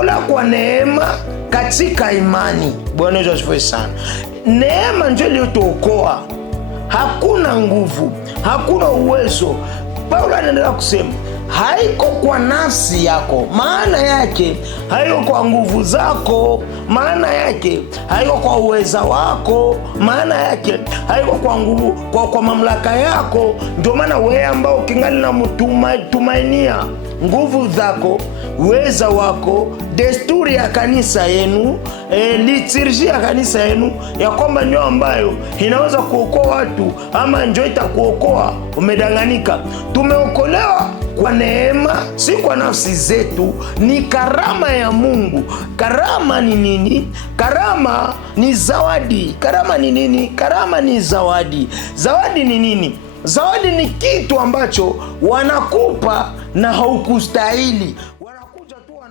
tumeokolewa kwa neema katika imani. Bwana Yesu asifiwe sana. Neema ndio iliyotuokoa. Hakuna nguvu, hakuna uwezo. Paulo anaendelea kusema haiko kwa nafsi yako, maana yake haiko kwa nguvu zako, maana yake haiko kwa uweza wako, maana yake haiko kwa nguvu, kwa mamlaka yako. Ndio maana wewe ambao ukingali na mtumainia nguvu zako, uweza wako, desturi ya kanisa yenu, liturji ya kanisa yenu, ya kwamba ndio ambayo inaweza kuokoa watu ama ndio itakuokoa, umedanganyika. Tumeokolewa kwa neema, si kwa nafsi zetu. Ni karama ya Mungu. Karama ni nini? Karama ni zawadi. Karama ni nini? Karama ni zawadi. Zawadi ni nini? Zawadi ni kitu ambacho wanakupa na haukustahili.